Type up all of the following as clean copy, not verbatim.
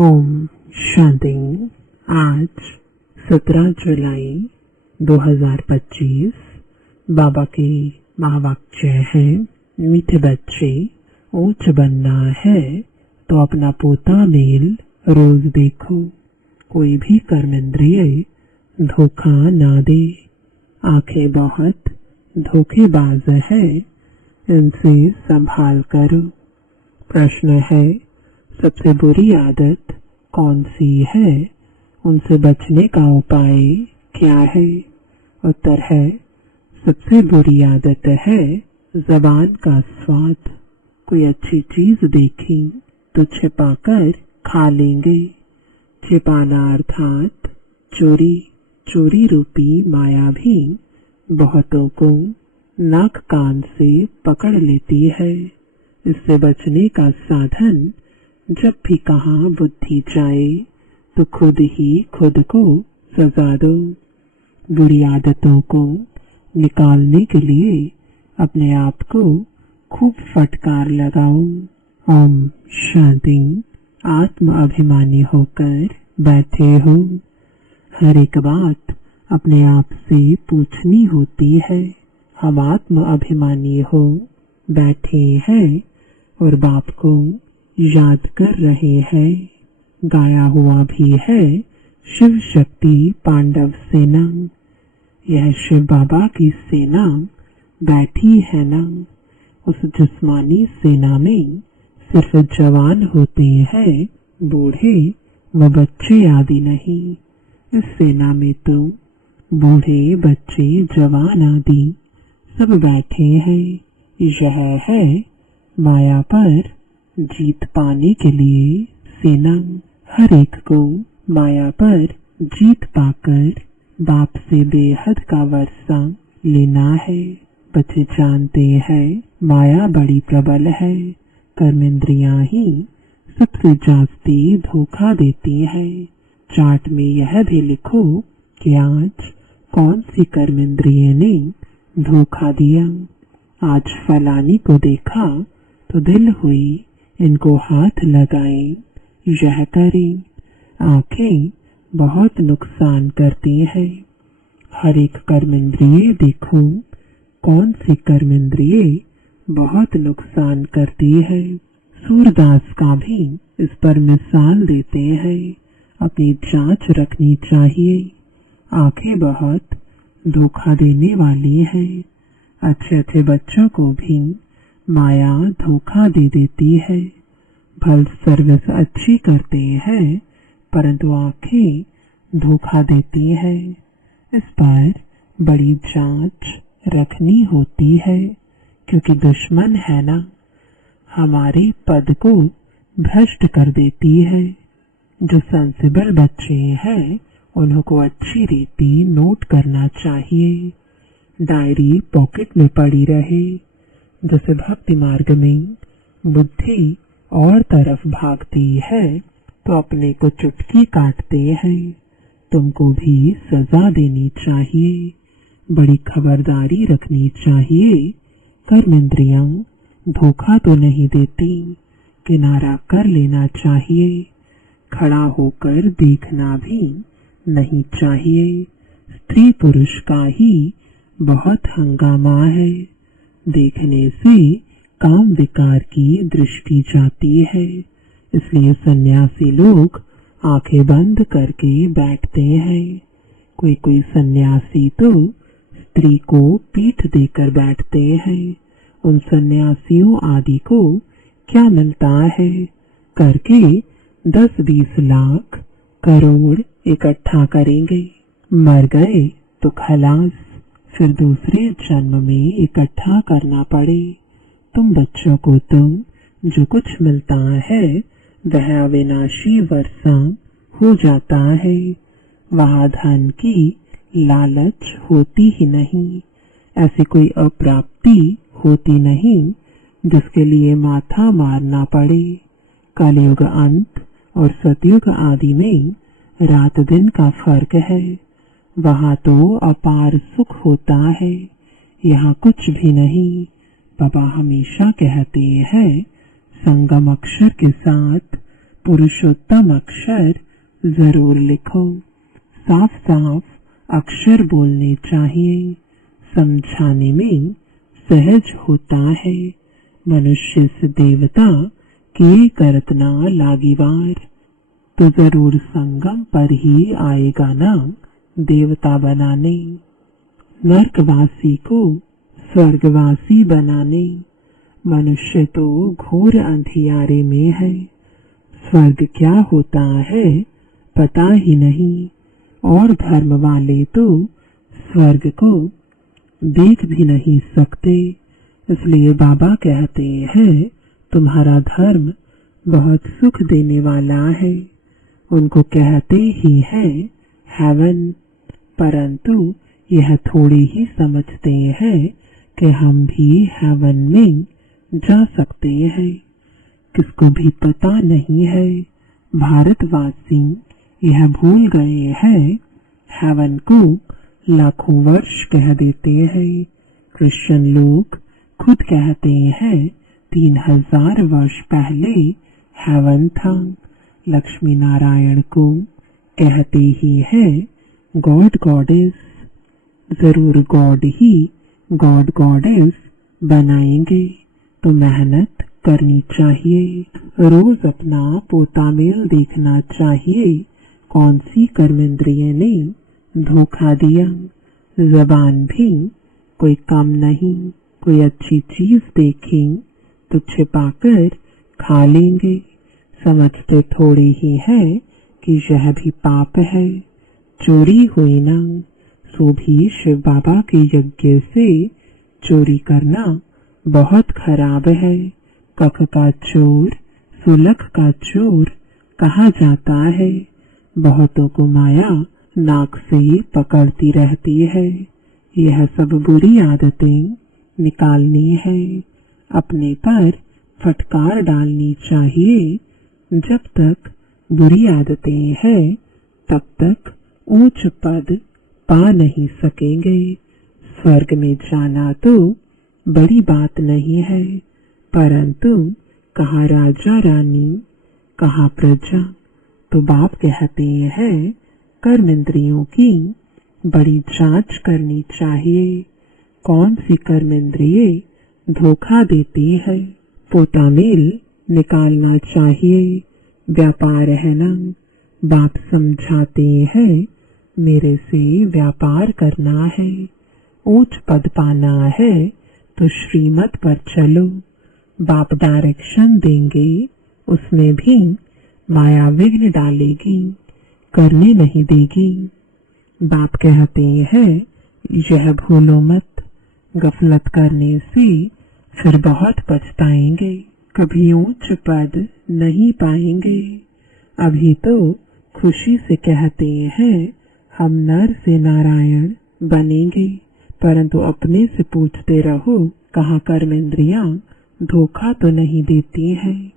ओम शांति। आज 17 जुलाई 2025 बाबा के महावाक्य है, मीठे बच्चे, ऊंच बनना है तो अपना पोता मेल रोज देखो। कोई भी कर्मेंद्रिय धोखा ना दे। आंखें बहुत धोखेबाज है, इनसे संभाल करो। प्रश्न है, सबसे बुरी आदत कौन सी है? उनसे बचने का उपाय क्या है? उत्तर है, सबसे बुरी आदत है ज़बान का स्वाद। कोई अच्छी चीज देखी तो छिपाकर खा लेंगे। छिपाना अर्थात चोरी। चोरी रूपी माया भी बहुतों को नाक कान से पकड़ लेती है। इससे बचने का साधन, जब भी कहाँ बुद्धि जाए तो खुद ही खुद को सजा दो। बुरी आदतों को निकालने के लिए अपने आप को खूब फटकार लगाओ। ओम शांति। आत्म अभिमानी होकर बैठे हो। हर एक बात अपने आप से पूछनी होती है। हम आत्म अभिमानी हो बैठे हैं और बाप को याद कर रहे हैं। गाया हुआ भी है, शिव शक्ति पांडव सेना। यह शिव बाबा की सेना बैठी है ना। उस जिस्मानी सेना में सिर्फ जवान होते हैं, बूढ़े व बच्चे आदि नहीं। इस सेना में तो बूढ़े, बच्चे, जवान आदि सब बैठे हैं। यह है माया पर जीत पाने के लिए सेना। हर एक को माया पर जीत पाकर बाप से बेहद का वर्षा लेना है। बच्चे जानते हैं माया बड़ी प्रबल है। कर्मेंद्रियां ही सबसे जास्ती धोखा देती है। चार्ट में यह भी लिखो कि आज कौन सी कर्मेंद्रिय ने धोखा दिया। आज फलानी को देखा तो दिल हुई इनको हाथ लगाएं, यह करें। आंखें बहुत नुकसान करती है। हर एक कर्मेंद्रिय देखो कौन सी कर्मेंद्रिय बहुत नुकसान करती है। सूरदास का भी इस पर मिसाल देते हैं। अपनी जांच रखनी चाहिए। आंखें बहुत धोखा देने वाली है। अच्छे अच्छे बच्चों को भी माया धोखा दे देती है। भल सर्विस अच्छी करते हैं, परंतु आंखें धोखा देती है। इस पर बड़ी जांच रखनी होती है, क्योंकि दुश्मन है ना, हमारे पद को भ्रष्ट कर देती है। जो सेंसिबल बच्चे हैं उनको अच्छी रीति नोट करना चाहिए। डायरी पॉकेट में पड़ी रहे। जैसे भक्ति मार्ग में बुद्धि और तरफ भागती है तो अपने को चुटकी काटते हैं। तुमको भी सजा देनी चाहिए। बड़ी खबरदारी रखनी चाहिए। कर्मेंद्रियां धोखा तो नहीं देती। किनारा कर लेना चाहिए। खड़ा होकर देखना भी नहीं चाहिए। स्त्री पुरुष का ही बहुत हंगामा है। देखने से काम विकार की दृष्टि जाती है। इसलिए सन्यासी लोग आंखें बंद करके बैठते हैं। कोई कोई सन्यासी तो स्त्री को पीठ देकर बैठते हैं। उन सन्यासियों आदि को क्या मिलता है? करके 10-20 लाख करोड़ इकट्ठा करेंगे। मर गए तो खलास, फिर दूसरे जन्म में इकट्ठा करना पड़े। तुम बच्चों को तो जो कुछ मिलता है वह अविनाशी वर्षा हो जाता है। वहाँ धन की लालच होती ही नहीं। ऐसी कोई अप्राप्ति होती नहीं जिसके लिए माथा मारना पड़े। कलयुग अंत और सतयुग आदि में रात दिन का फर्क है। वहाँ तो अपार सुख होता है, यहाँ कुछ भी नहीं। बाबा हमेशा कहते हैं, संगम अक्षर के साथ पुरुषोत्तम अक्षर जरूर लिखो। साफ साफ अक्षर बोलने चाहिए, समझाने में सहज होता है। मनुष्य से देवता किए करत ना लागिवार, तो जरूर संगम पर ही आएगा ना देवता बनाने। नरकवासी को स्वर्गवासी बनाने। मनुष्य तो घोर अंधियारे में है, स्वर्ग क्या होता है पता ही नहीं, और धर्म वाले तो स्वर्ग को देख भी नहीं सकते। इसलिए बाबा कहते हैं तुम्हारा धर्म बहुत सुख देने वाला है। उनको कहते ही हैं हेवन, परंतु यह थोड़ी ही समझते हैं कि हम भी हेवन में जा सकते हैं। किसको भी पता नहीं है। भारतवासी यह भूल गए हैं, हेवन को लाखों वर्ष कह देते हैं। क्रिश्चियन लोग खुद कहते हैं 3000 वर्ष पहले हेवन था। लक्ष्मी नारायण को कहते ही है गॉड गॉडेस। जरूर गॉड ही गॉड गॉडेस बनाएंगे, तो मेहनत करनी चाहिए। रोज अपना पोतामेल देखना चाहिए, कौन सी कर्मेंद्रिय ने धोखा दिया। जबान भी कोई कम नहीं, कोई अच्छी चीज देखें तो छिपाकर खा लेंगे। समझते थोड़ी ही है कि यह भी पाप है। चोरी हुई ना, सो भी शिव बाबा के यज्ञ से चोरी करना बहुत खराब है। कख का चोर सुलख का चोर कहा जाता है। बहुतों को माया नाक से पकड़ती रहती है। यह सब बुरी आदतें निकालनी है, अपने पर फटकार डालनी चाहिए। जब तक बुरी आदतें हैं तब तक ऊंच पद पा नहीं सकेंगे। स्वर्ग में जाना तो बड़ी बात नहीं है, परंतु कहाँ राजा रानी कहाँ प्रजा। तो बाप कहते हैं कर्म इंद्रियों की बड़ी जांच करनी चाहिए। कौन सी कर्म इंद्रिय धोखा देती है, पोतामेल निकालना चाहिए। व्यापार है ना, बाप समझाते हैं मेरे से व्यापार करना है। ऊंच पद पाना है तो श्रीमत पर चलो। बाप डायरेक्शन देंगे, उसमें भी माया विघ्न डालेगी, करने नहीं देगी। बाप कहते हैं यह भूलो मत, गफलत करने से फिर बहुत पछताएंगे, कभी ऊंच पद नहीं पाएंगे। अभी तो खुशी से कहते हैं हम नर से नारायण बनेंगे, परंतु अपने से पूछते रहो कहाँ कर्मेंद्रियां धोखा तो नहीं देती हैं।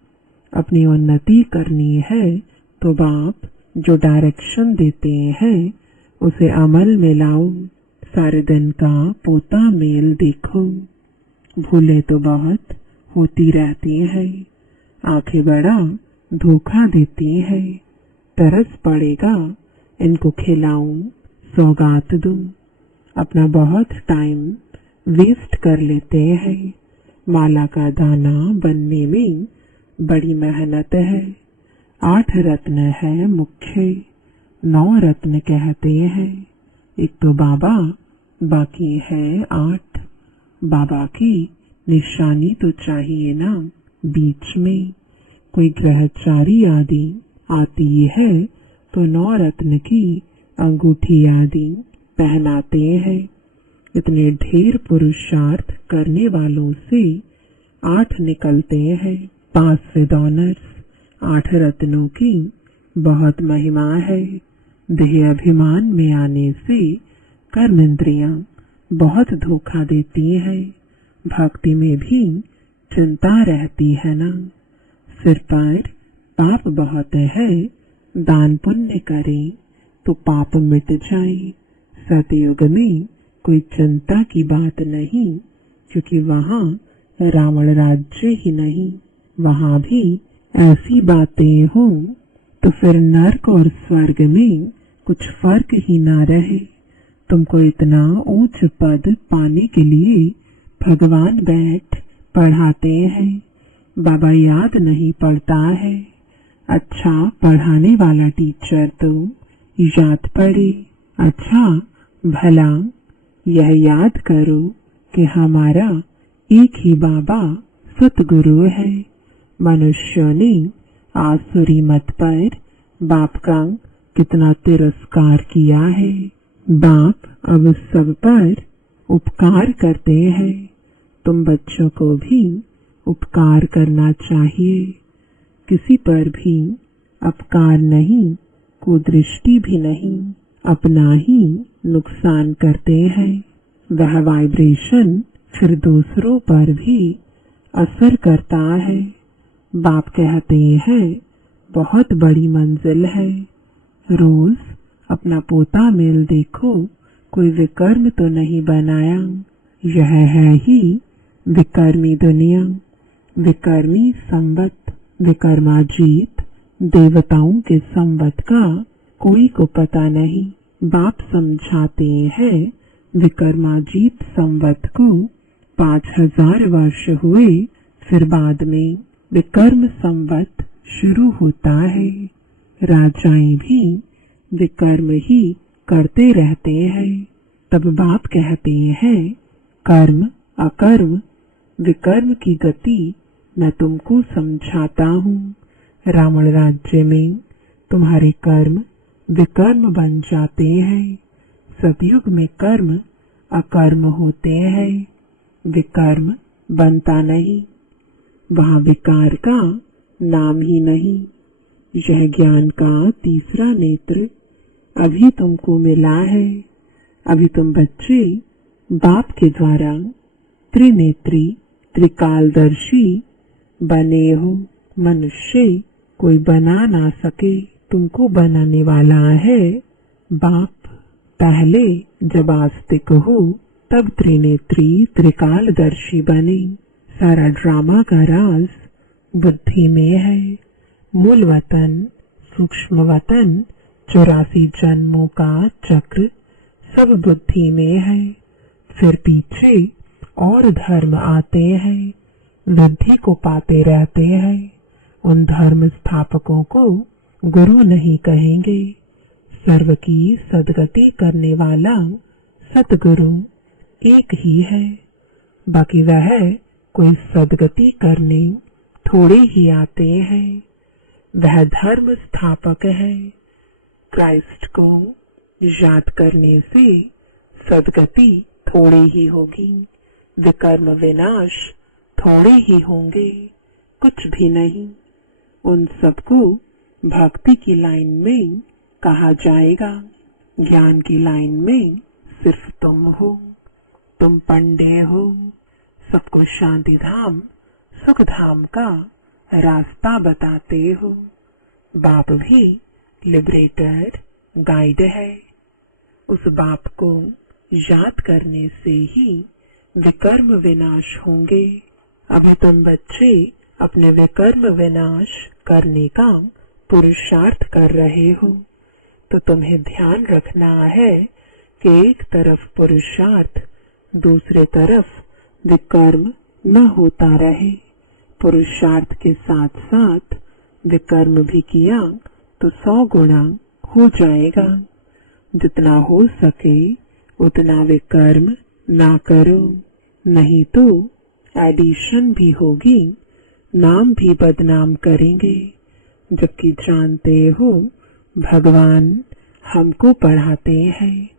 अपनी उन्नति करनी है तो बाप जो डायरेक्शन देते हैं उसे अमल में लाओ। सारे दिन का पोता मेल देखो। भूले तो बहुत होती रहती है, आंखें बड़ा धोखा देती है। तरस पड़ेगा इनको खिलाऊं, सौगात दूं। अपना बहुत टाइम वेस्ट कर लेते हैं। माला का दाना बनने में बड़ी मेहनत है। 8 रत्न है मुख्य, 9 रत्न कहते हैं। एक तो बाबा, बाकी है 8। बाबा की निशानी तो चाहिए ना। बीच में कोई ग्रहचारी आदि आती है तो 9 रत्न की अंगूठी आदि पहनाते हैं। इतने ढेर पुरुषार्थ करने वालों से 8 निकलते हैं। 5 से डॉनर्स, 8 रत्नों की बहुत महिमा है। देह अभिमान में आने से कर्म इंद्रियां बहुत धोखा देती है। भक्ति में भी चिंता रहती है ना। सिर पर पाप बहुत है, दान पुण्य करें तो पाप मिट जाए। सतयुग में कोई चिंता की बात नहीं, क्योंकि वहाँ रावण राज्य ही नहीं, वहाँ भी ऐसी बातें हों तो फिर नर्क और स्वर्ग में कुछ फर्क ही ना रहे। तुमको इतना ऊंच पद पाने के लिए भगवान बैठ पढ़ाते हैं। बाबा याद नहीं पड़ता है। अच्छा पढ़ाने वाला टीचर तो याद पड़े। अच्छा भला यह याद करो कि हमारा एक ही बाबा सतगुरु है। मनुष्यों ने आसुरी मत पर बाप का कितना तिरस्कार किया है। बाप अब सब पर उपकार करते हैं। तुम बच्चों को भी उपकार करना चाहिए। किसी पर भी अपकार नहीं, कुदृष्टि भी नहीं, अपना ही नुकसान करते हैं। वह वाइब्रेशन फिर दूसरों पर भी असर करता है। बाप कहते हैं बहुत बड़ी मंजिल है। रोज अपना पोता मेल देखो, कोई विकर्म तो नहीं बनाया। यह है ही विकर्मी दुनिया। विकर्मी संवत, विकर्माजीत देवताओं के संवत का कोई को पता नहीं। बाप समझाते हैं विकर्माजीत संवत को 5000 वर्ष हुए, फिर बाद में विकर्म संवत शुरू होता है। राजाएं भी विकर्म ही करते रहते हैं। तब बाप कहते हैं कर्म अकर्म विकर्म की गति मैं तुमको समझाता हूँ। रावण राज्य में तुम्हारे कर्म विकर्म बन जाते हैं। सतयुग में कर्म अकर्म होते हैं, विकर्म बनता नहीं। वहाँ विकार का नाम ही नहीं। यह ज्ञान का तीसरा नेत्र अभी तुमको मिला है। अभी तुम बच्चे बाप के द्वारा त्रिनेत्री त्रिकालदर्शी बने हो। मनुष्य कोई बना ना सके, तुमको बनाने वाला है बाप। पहले जब आस्तिक हो तब त्रिनेत्री त्रिकालदर्शी बने। सारा ड्रामा का राज बुद्धि में है। मूल वतन, सूक्ष्म वतन, 84 जन्मों का चक्र सब बुद्धि में है। फिर पीछे और धर्म आते हैं, वृद्धि को पाते रहते हैं। उन धर्म स्थापकों को गुरु नहीं कहेंगे। सर्व की सदगति करने वाला सतगुरु एक ही है। बाकी वह कोई सदगति करने थोड़े ही आते हैं। वह धर्म स्थापक है। क्राइस्ट को याद करने से सदगति थोड़ी ही होगी, विकर्म विनाश थोड़े ही होंगे, कुछ भी नहीं। उन सबको भक्ति की लाइन में कहा जाएगा। ज्ञान की लाइन में सिर्फ तुम हो। तुम पंडे हो। सबको शांति धाम सुख धाम का रास्ता बताते हो। बाप भी लिबरेटर गाइड है। उस बाप को याद करने से ही विकर्म विनाश होंगे। अभी तुम बच्चे अपने विकर्म विनाश करने का पुरुषार्थ कर रहे हो, तो तुम्हें ध्यान रखना है कि एक तरफ पुरुषार्थ, दूसरे तरफ विकर्म न होता रहे। पुरुषार्थ के साथ साथ विकर्म भी किया तो 100 गुना हो जाएगा। जितना हो सके उतना विकर्म ना करो, नहीं तो एडिशन भी होगी, नाम भी बदनाम करेंगे। जबकि जानते हो भगवान हमको पढ़ाते हैं,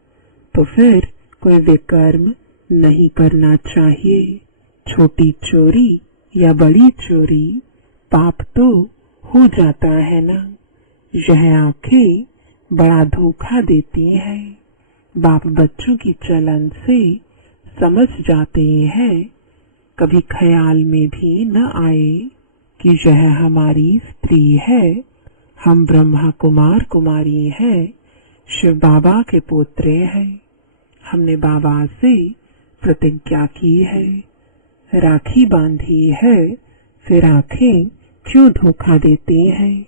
तो फिर कोई विकर्म नहीं करना चाहिए। छोटी चोरी या बड़ी चोरी पाप तो हो जाता है ना। यह आंखें बड़ा धोखा देती हैं। बाप बच्चों की चलन से समझ जाते हैं। कभी ख्याल में भी न आए कि यह हमारी स्त्री है। हम ब्रह्मा कुमार कुमारी हैं, शिव बाबा के पोत्रे हैं। हमने बाबा से प्रतिज्ञा की है, राखी बांधी है, फिर आंखें क्यों धोखा देते हैं?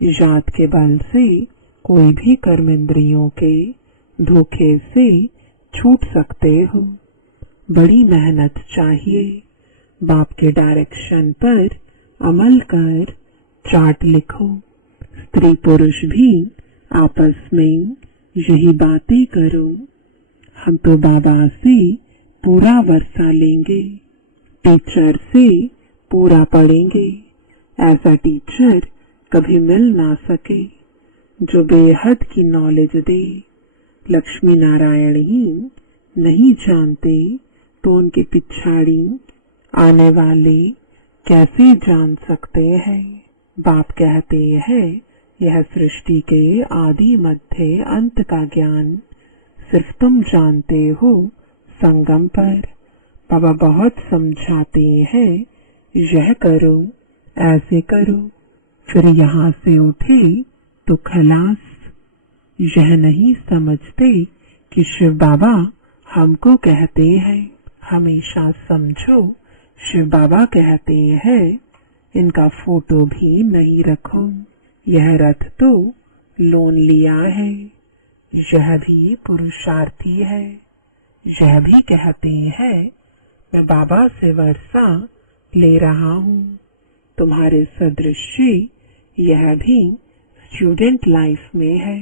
याद के बल से कोई भी कर्म इंद्रियों के धोखे से छूट सकते हो। बड़ी मेहनत चाहिए। बाप के डायरेक्शन पर अमल कर चार्ट लिखो। स्त्री पुरुष भी आपस में यही बातें करो। हम तो बाबा से पूरा वर्षा लेंगे, टीचर से पूरा पढ़ेंगे। ऐसा टीचर कभी मिल ना सके जो बेहद की नॉलेज दे। लक्ष्मी नारायण ही नहीं जानते तो उनके पिछाड़ी आने वाले कैसे जान सकते हैं? बाप कहते हैं यह सृष्टि के आदि मध्य अंत का ज्ञान सिर्फ तुम जानते हो संगम पर। बाबा बहुत समझाते हैं यह करो, ऐसे करो, फिर यहाँ से उठे तो खलास। यह नहीं समझते कि शिव बाबा हमको कहते हैं। हमेशा समझो शिव बाबा कहते हैं इनका फोटो भी नहीं रखो। यह रथ तो लोन लिया है। यह भी पुरुषार्थी है। यह भी कहते हैं मैं बाबा से वर्षा ले रहा हूँ। तुम्हारे सदृश यह भी स्टूडेंट लाइफ में है।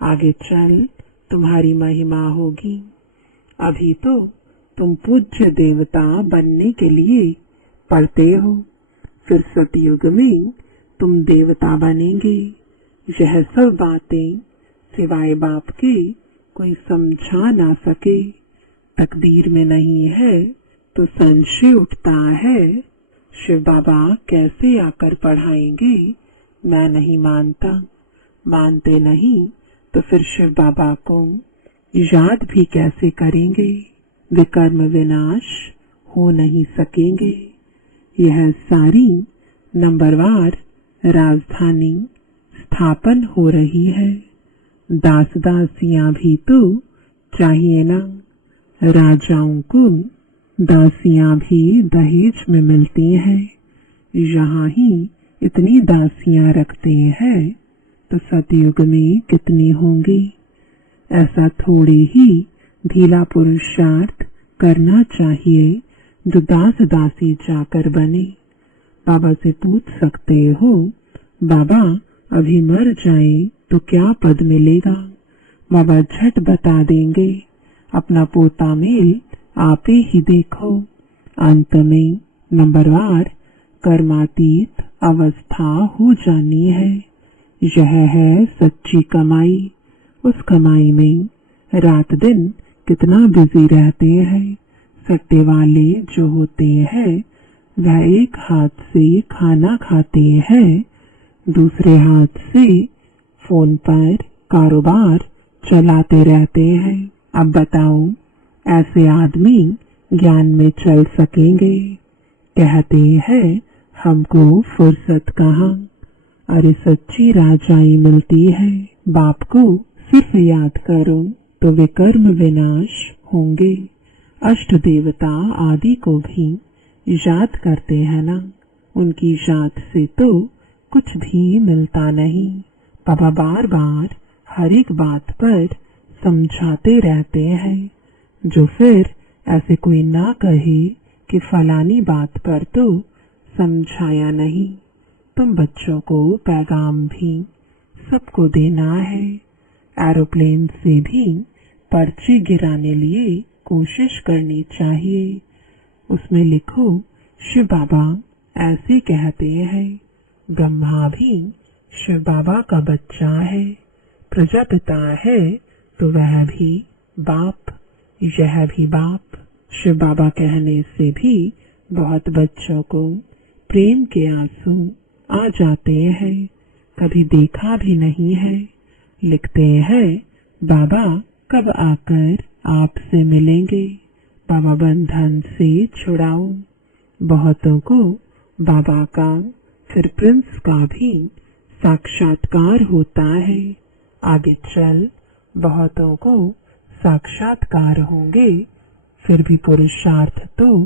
आगे चल तुम्हारी महिमा होगी। अभी तो तुम पूज्य देवता बनने के लिए पढ़ते हो, फिर सतयुग में तुम देवता बनेंगे। यह सब बातें सिवाय बाप के कोई समझा ना सके। तकदीर में नहीं है तो संशय उठता है शिव बाबा कैसे आकर पढ़ाएंगे? मैं नहीं मानता। मानते नहीं तो फिर शिव बाबा को याद भी कैसे करेंगे? विकर्म विनाश हो नहीं सकेंगे। यह सारी नंबरवार राजधानी स्थापन हो रही है। दास दासियां भी तो चाहिए ना। राजाओं को दासियां भी दहेज में मिलती हैं। यहाँ ही इतनी दासियां रखते हैं तो सतयुग में कितनी होंगी? ऐसा थोड़े ही ढीला पुरुषार्थ करना चाहिए जो दास दासी जाकर बने। बाबा से पूछ सकते हो बाबा अभी मर जाए तो क्या पद मिलेगा? बाबा झट बता देंगे अपना पोता मेल आपे ही देखो। अंत में नंबरवार कर्मातीत अवस्था हो जानी है। यह है सच्ची कमाई। उस कमाई में रात दिन कितना बिजी रहते हैं। सट्टे वाले जो होते हैं वह एक हाथ से खाना खाते हैं, दूसरे हाथ से फोन पर कारोबार चलाते रहते हैं। अब बताओ ऐसे आदमी ज्ञान में चल सकेंगे? कहते हैं हमको फुर्सत कहाँ। अरे सच्ची राजाई मिलती है। बाप को सिर्फ याद करो तो विकर्म विनाश होंगे। अष्ट देवता आदि को भी याद करते हैं ना। उनकी याद से तो कुछ भी मिलता नहीं। बाबा बार बार हर एक बात पर समझाते रहते हैं। जो फिर ऐसे कोई ना कहे कि फलानी बात पर तो समझाया नहीं। तुम बच्चों को पैगाम भी सबको देना है। एरोप्लेन से भी पर्चे गिराने लिए कोशिश करनी चाहिए। उसमें लिखो शिव बाबा ऐसे कहते हैं। ब्रह्मा भी शिव बाबा का बच्चा है। प्रजापिता है तो वह भी बाप, यह भी बाप। शिव बाबा कहने से भी बहुत बच्चों को प्रेम के आंसू आ जाते हैं। कभी देखा भी नहीं है। लिखते हैं बाबा कब आकर आपसे मिलेंगे? बाबा बंधन से छुड़ाओ। बहुतों को बाबा का फिर प्रिंस का भी साक्षात्कार होता है। आगे चल बहुतों को साक्षात्कार होंगे, फिर भी पुरुषार्थ तो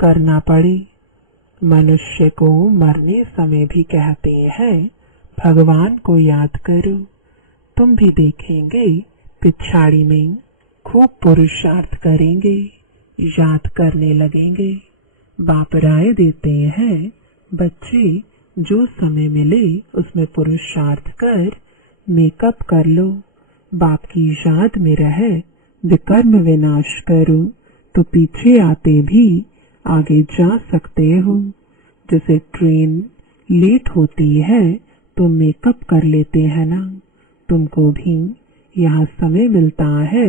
करना पड़े। मनुष्य को मरने समय भी कहते हैं भगवान को याद करो। तुम भी देखेंगे पिछाड़ी में खूब पुरुषार्थ करेंगे, याद करने लगेंगे। बाप राय देते हैं बच्चे जो समय मिले उसमें पुरुषार्थ कर मेकअप कर लो। बाप की याद में रहे विकर्म विनाश करो तो पीछे आते भी आगे जा सकते हो। जैसे ट्रेन लेट होती है तो मेकअप कर लेते हैं ना, तुमको भी यहाँ समय मिलता है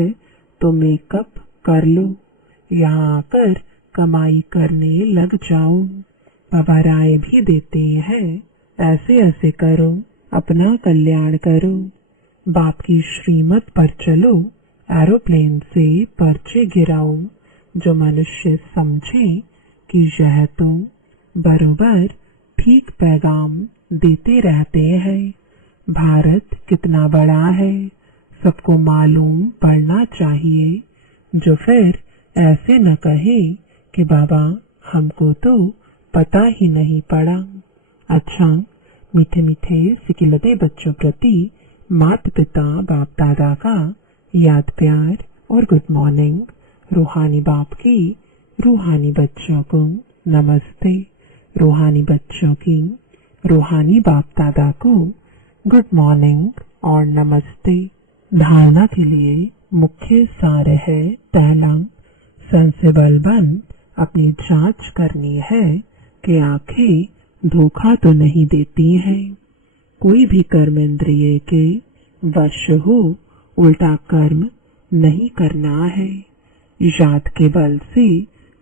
तो मेकअप कर लो, यहाँ आकर कमाई करने लग जाओ। बाबा राय भी देते हैं ऐसे ऐसे करो, अपना कल्याण करो। बाप की श्रीमत पर चलो, एरोप्लेन से पर्चे गिराओ। जो मनुष्य समझे कि यह तो बरोबर ठीक पैगाम देते रहते हैं। भारत कितना बड़ा है सबको मालूम पड़ना चाहिए। जो फिर ऐसे न कहे कि बाबा हमको तो पता ही नहीं पड़ा। अच्छा, मीठे मीठे सिकिलते बच्चों प्रति माता पिता बाप दादा का याद प्यार और गुड मॉर्निंग। रूहानी बाप की रूहानी बच्चों को नमस्ते। रूहानी बच्चों की रूहानी बाप दादा को गुड मॉर्निंग और नमस्ते। धारणा के लिए मुख्य सार है पहला, सेंसिबल बन अपनी जांच करनी है कि आंखें धोखा तो नहीं देती हैं। कोई भी कर्म इंद्रिय के वश हो उल्टा कर्म नहीं करना है। याद के बल से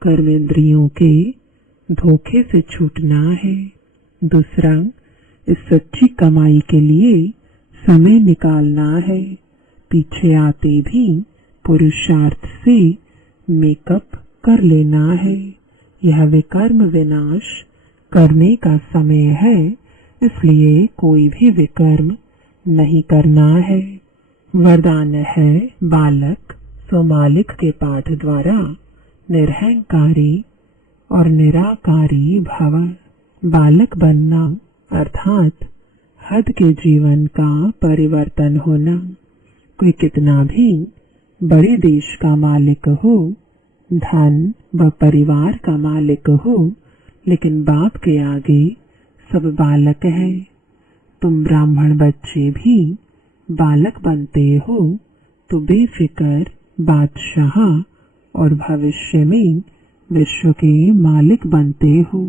कर्मेंद्रियों के धोखे से छूटना है। दूसरा, इस सच्ची कमाई के लिए समय निकालना है। पीछे आते भी पुरुषार्थ से मेकअप कर लेना है। यह विकर्म विनाश करने का समय है, इसलिए कोई भी विकर्म नहीं करना है। वरदान है बालक सो मालिक के पाठ द्वारा निरहंकारी और निराकारी भव। बालक बनना अर्थात हद के जीवन का परिवर्तन होना। कोई कितना भी बड़े देश का मालिक हो, धन व परिवार का मालिक हो, लेकिन बाप के आगे सब बालक हैं। तुम ब्राह्मण बच्चे भी बालक बनते हो तो बेफिक्र बादशाह और भविष्य में विश्व के मालिक बनते हो।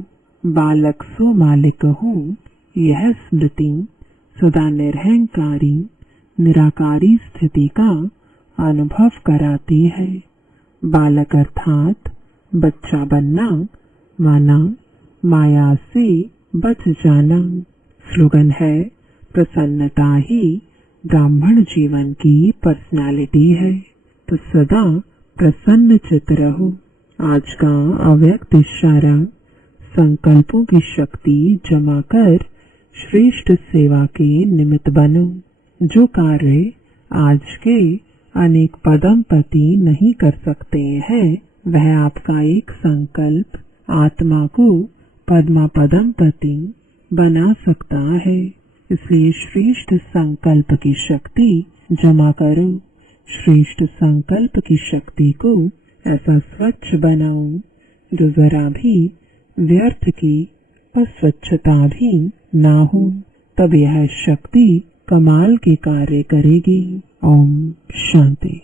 बालक सो मालिक हूँ यह स्मृति सदा निरहंकारी निराकारी स्थिति का अनुभव कराती है। बालक अर्थात बच्चा बनना माना माया से बच जाना। स्लोगन है प्रसन्नता ही ब्राह्मण जीवन की पर्सनालिटी है, तो सदा प्रसन्न चित रहो। आज का अव्यक्त इशारा, संकल्पों की शक्ति जमा कर श्रेष्ठ सेवा के निमित्त बनो। जो कार्य आज के अनेक पदमपति नहीं कर सकते हैं, वह आपका एक संकल्प आत्मा को पद्मा पदमपति बना सकता है। इसलिए श्रेष्ठ संकल्प की शक्ति जमा करो। श्रेष्ठ संकल्प की शक्ति को ऐसा स्वच्छ बनाओ जो जरा भी व्यर्थ की अस्वच्छता भी ना हो। तब यह शक्ति कमाल के कार्य करेगी। ओम शांति।